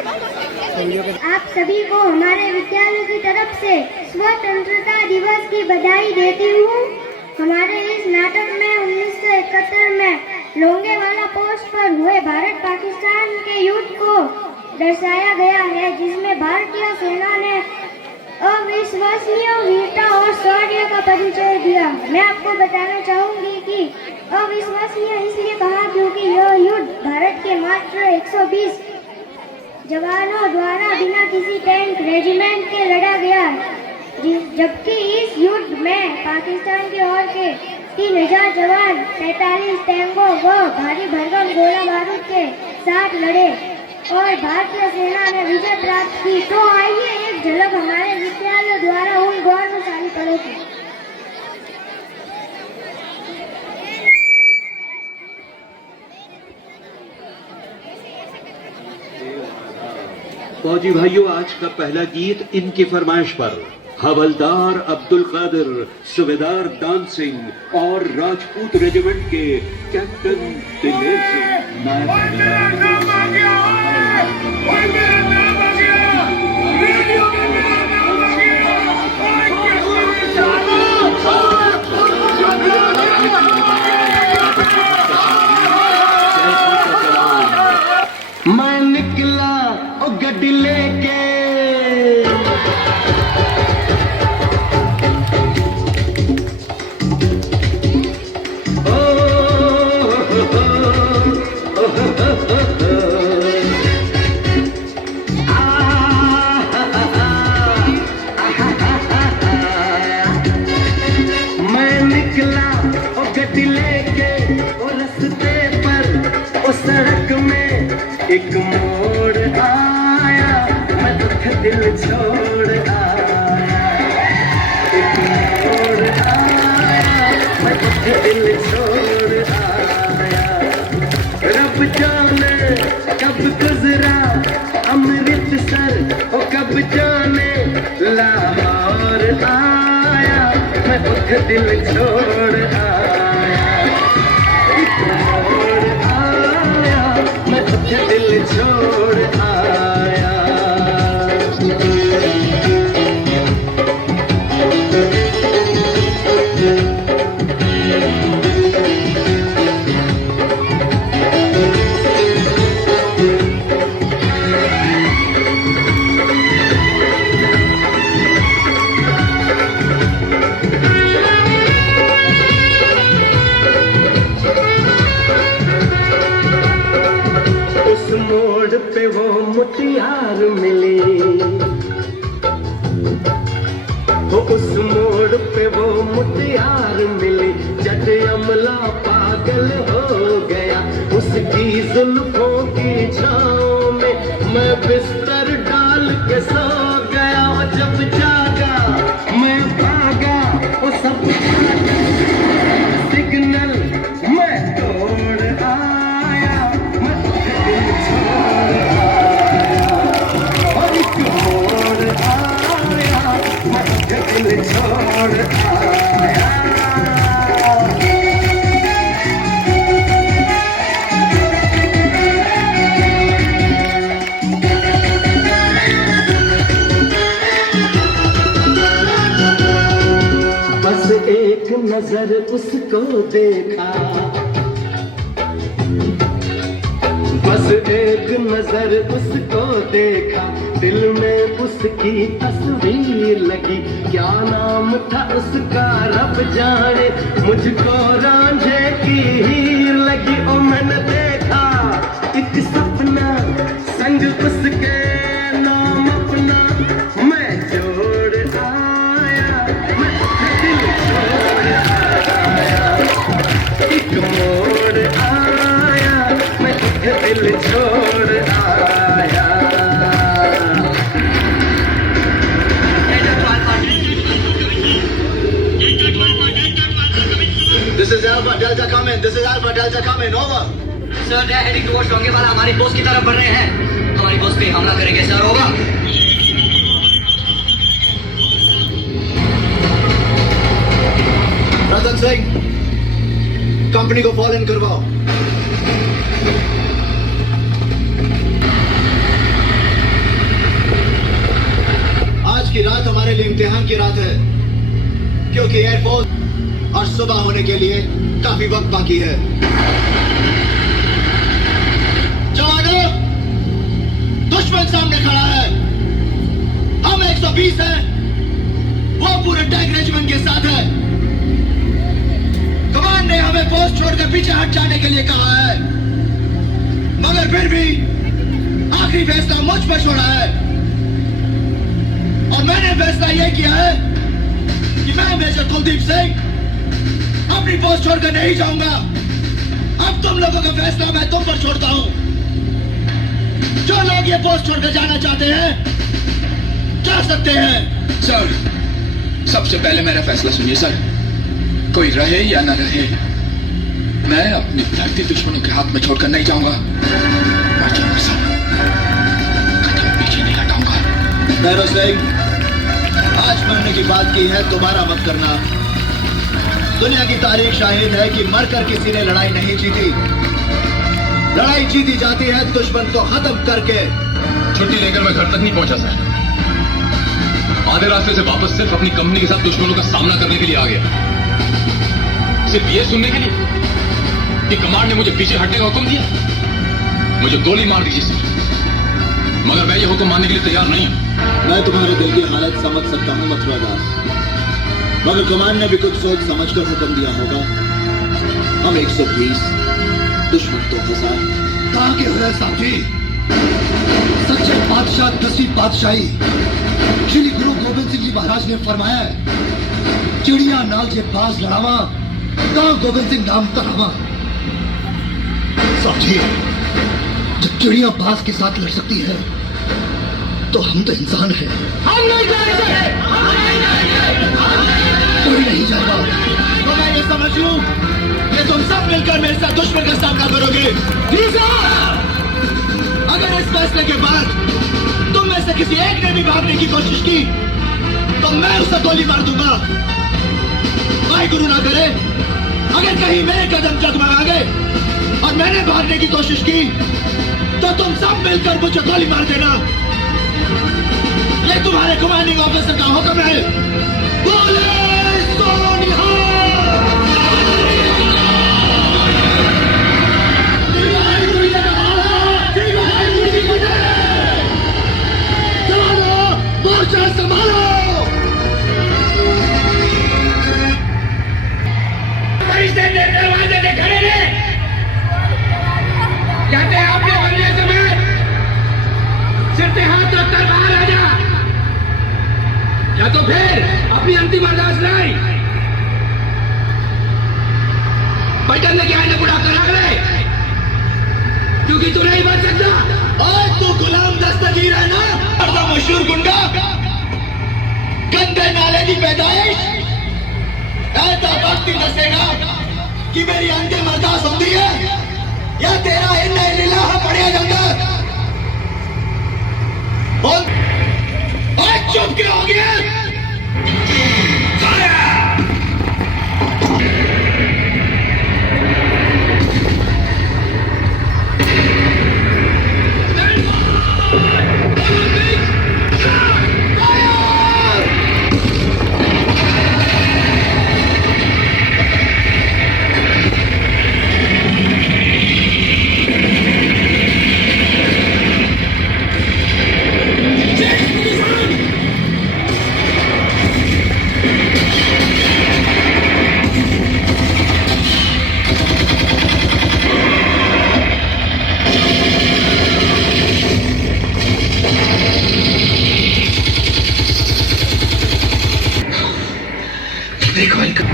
आप सभी को हमारे विद्यालय की तरफ से स्वतंत्रता दिवस की बधाई देती हूँ। हमारे इस नाटक में 1971 में लोंगेवाला पोस्ट पर हुए भारत पाकिस्तान के युद्ध को दर्शाया गया है, जिसमें भारतीय सेना ने अविश्वसनीय वीरता और शौर्य का परिचय दिया। मैं आपको बताना चाहूंगी कि अविश्वसनीय इसलिए कहा क्योंकि यह युद्ध भारत के मात्र 120 जवानों द्वारा बिना किसी टैंक रेजिमेंट के लड़ा गया, जबकि इस युद्ध में पाकिस्तान की ओर के 3000 जवान 45 टैंकों व भारी भरकम गोला बारूद के साथ लड़े और भारतीय सेना ने विजय प्राप्त की। तो आइए एक झलक हमारे विद्यालय द्वारा उन गौरवशाली पलों की। फौजी भाइयों, आज का पहला गीत इनकी फरमाइश पर हवलदार अब्दुल कादिर, सूबेदार दान सिंह और राजपूत रेजिमेंट के कैप्टन दिलेर सिंह। मैं निकला ओ गड्डी लेके, मैं निकला ओ गड्डी लेके, ओ रस्ते पर ओ सड़क में एक मोड़ आया, मैं दुख दिल छोड़ आया। एक मोड़ आया, मैं दुख दिल छोड़ आया। रब जाने कब गुजरा अमृतसर, ओ कब जाने लाहौर आया, मैं दुख दिल छोड़ आया। एक मोड़ आया, मैं दुख दिल छोड़ आया। मोड़ पे वो मुटियार मिली, उस मोड़ पे वो मुटियार मिली, जट अमला पागल हो गया उसकी जुल्फों की छाँव में। मैं बिस्तर डाल के सो गया, जब जागा मैं भागा, वो सब सिग्नल मैं तोड़ आया, मैं दिल छोड़ आया। और एक मोड़ आया, मैं दिल छोड़ आया। बस एक नजर उसको देखा, बस एक नजर उसको देखा, दिल में उसकी तस्वीर लगी। क्या नाम था उसका रब जाने, मुझको रांझे की हीर लगी। ओ मैंने देखा एक सपना संग उसके नाम अपना, मैं जोड़ आया, मैं दिल छोड़ आया। एक मोड़ आया, मैं दिल छोड़ आया। This is Alpha Delta coming. This is Alpha Delta coming. Over. Sir, they are heading towards Longewala, हमारी पोस्ट की तरफ बढ़ रहे हैं। हमारी पोस्ट पे हमला करेंगे सर। होगा। रतन सिंह, कंपनी को फॉलो इन करवाओ। लिए इम्तिहान की रात है, क्योंकि एयरफोर्स और सुबह होने के लिए काफी वक्त बाकी है। जवानों, दुश्मन सामने खड़ा है। हम 120 हैं, वो पूरे टैंक रेजिमेंट के साथ है। कमान ने हमें पोस्ट छोड़कर पीछे हट जाने के लिए कहा है, मगर फिर भी आखिरी फैसला मुझ पर छोड़ा है। और मैंने फैसला यह किया है कि मैं मेजर कुलदीप सिंह अपनी पोस्ट छोड़कर नहीं जाऊंगा। अब तुम लोगों का फैसला मैं तुम पर छोड़ता हूं। जो लोग ये पोस्ट छोड़कर जाना चाहते हैं जा सकते हैं। सर, सबसे पहले मेरा फैसला सुनिए सर। कोई रहे या न रहे, मैं अपनी धरती दुश्मनों के हाथ में छोड़कर नहीं जाऊंगा। मर जाऊंगा सर, कदम पीछे नहीं हटाऊंगा। भैरव सिंह, आज मरने की बात की है, दोबारा मत करना। दुनिया की तारीख शाहिद है कि मरकर किसी ने लड़ाई नहीं जीती। लड़ाई जीती जाती है दुश्मन को खत्म करके। छुट्टी लेकर मैं घर तक नहीं पहुंचा सर। आधे रास्ते से वापस सिर्फ अपनी कंपनी के साथ दुश्मनों का सामना करने के लिए आ गया। सिर्फ ये सुनने के लिए कि कमांड ने मुझे पीछे हटने का हुक्म दिया। मुझे गोली मार दीजिए सर, मगर मैं ये हुक्म मानने के लिए तैयार नहीं हूं। मैं तुम्हारे दिल की हालत समझ सकता हूँ मथुरा दास, मगर कमान ने भी कुछ सोच समझकर हुक्म दिया होगा। हम 120, दुश्मन 2000। कहाँ के हुए साहब जी? सच्चे बादशाह 10वीं बादशाही श्री गुरु गोबिंद सिंह जी महाराज ने फरमाया है, चिड़िया नाल जे बाज लड़ावा, कहाँ गोबिंद सिंह नाम करावा। साहब जी, जब चिड़िया बाज के साथ लड़ सकती है तो हम तो इंसान हैं। हम नहीं जाएंगे, कोई नहीं जाएगा। तो मैं ये समझ लूं कि तुम सब मिलकर मेरे साथ दुश्मन का सामना करोगे। जी साहब। अगर इस फैसले के बाद तुम में से किसी एक ने भी भागने की कोशिश की तो मैं उसे गोली मार दूंगा। भाई गुरु ना करे, अगर कहीं मेरे कदम जगमगा गए और मैंने भागने की कोशिश की तो तुम सब मिलकर मुझे गोली मार देना। ये तुम्हारे कमांडिंग ऑफिसर का हुक्म है। बोले सो निहाल। चलो, मोर्चा संभालो। दरवाजे पे खड़े रहे, कहते हैं आपके बनने समय सिर से हाथ रखकर बाहर आ जा, या तो फिर अपनी अंतिम अरदास लाई। बटन में क्या बुढ़ा कर रख ले, क्योंकि तू नहीं बच सकता। और तू गुलाम दस्तगीर है ना, मशहूर गुंडा, गंदे नाले की पैदाइश। ऐसा वक्त दसेगा कि मेरी अंतिम अरदास होती है या तेरा इन्ना इलाहा पड़िया जाता। और चुप क्यों हो गया? देखो इनका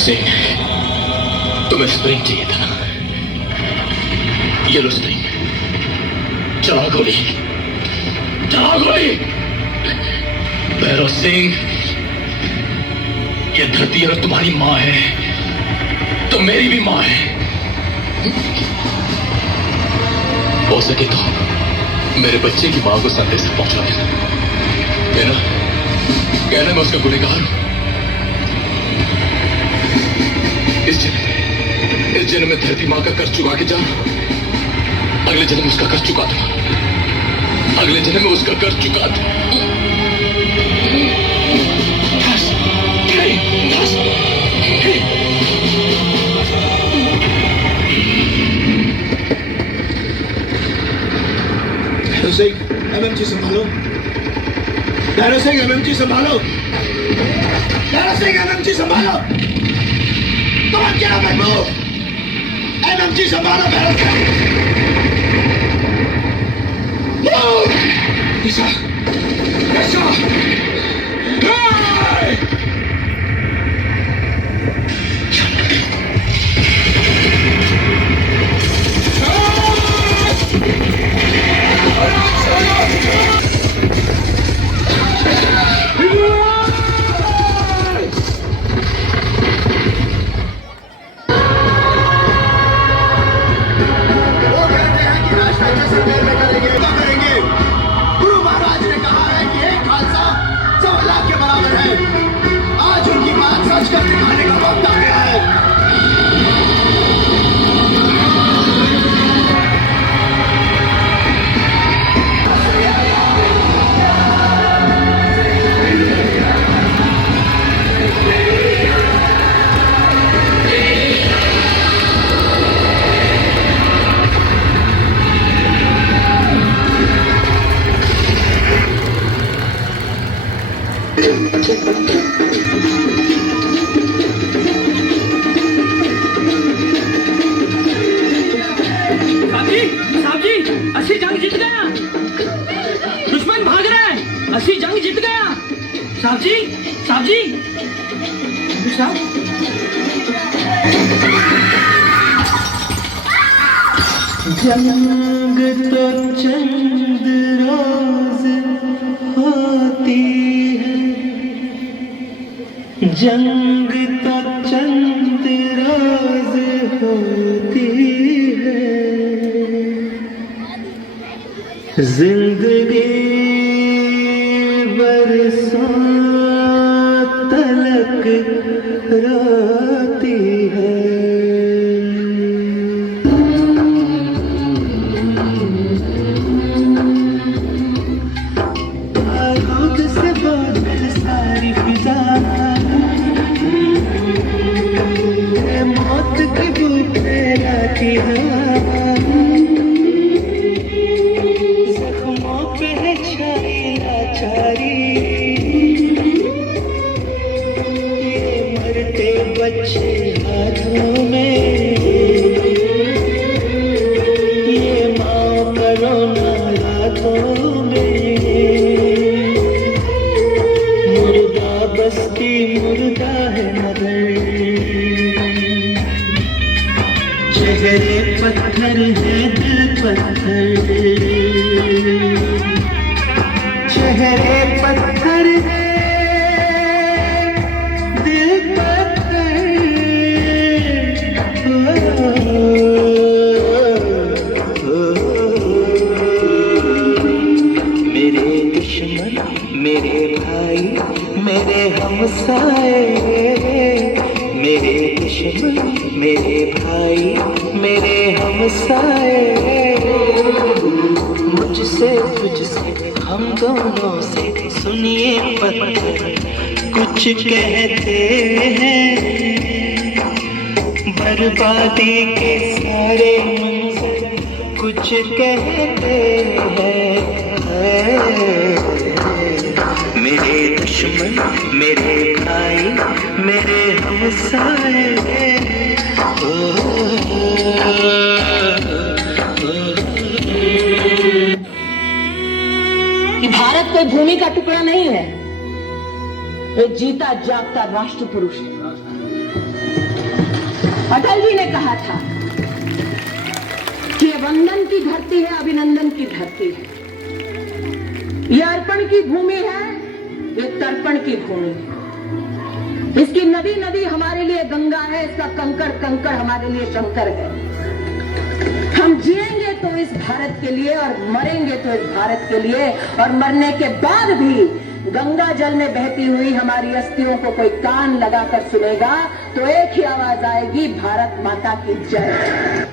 सिंह, तुम्हें स्प्रिंग चाहिए था ना? ये लो स्प्रिंग, चला गोली। चलाओ गोली। भैरव सिंह, ये धरती अगर तुम्हारी माँ है तो मेरी भी माँ है। हो सके तो मेरे बच्चे की माँ को संदेश पहुंचा देना। कहना मैं उसका गुनहगार हूं। इस जन्म में धरती माँ का कर्ज चुका के जा, अगले जन्म में उसका कर्ज चुका दूंगा। अगले जन्म में उसका कर्ज चुका दूंगा। एमएमजी संभालो। भैरव सिंह, एमएमजी संभालो। भैरव सिंह, एमएमजी संभालो। तुम क्या बैठो? एमएमजी संभालो भैरव सिंह। दिशा, दिशा। गुरु महाराज ने कहा है कि एक खालसा 100 लाख के बराबर है। आज उनकी बात सच कर दिखाने का वक्त आ गया है। साहब जी, असली जंग जीत गया। दुश्मन भाग रहा है, असली जंग जीत गया। साहब जी, साहब जी, साहब। जंग तो चंद रोज होती है, जंग तो चंद रोज होती है, जिंदगी बरसों तलक रोती है। बारूद से बोझल सारी फिजा, मौत की भूख लाती हवा, जख्मों पे है छाई लाचारी, ये मरते बच्चे हाथों में, ये माँ का रोना रातों में, मुर्दा बस्ती मुर्दा है मगर, चेहरे पत्थर है दिल पत्थर, चेहरे पत्थर है दिल पत्थर। मेरे दुश्मन मेरे भाई मेरे हमसाए, मेरे दुश्मन मेरे भाई मेरे हमसाए, मुझसे तुझसे हम दोनों से सुनिए पत्थर कुछ कहते हैं, बर्बादी के सारे मंजर कुछ कहते हैं। मेरे दुश्मन मेरे भाई मेरे हमसाए, कि भारत कोई भूमि का टुकड़ा नहीं है, वो जीता जागता राष्ट्र पुरुष है। अटल जी ने कहा था कि ये वंदन की धरती है, अभिनंदन की धरती है। ये अर्पण की भूमि है, ये तर्पण की भूमि। इसकी नदी नदी हमारे लिए गंगा है, इसका कंकड़ कंकड़ हमारे लिए शंकर है। हम जिएंगे तो इस भारत के लिए और मरेंगे तो इस भारत के लिए, और मरने के बाद भी गंगा जल में बहती हुई हमारी अस्थियों को कोई कान लगाकर सुनेगा तो एक ही आवाज आएगी, भारत माता की जय।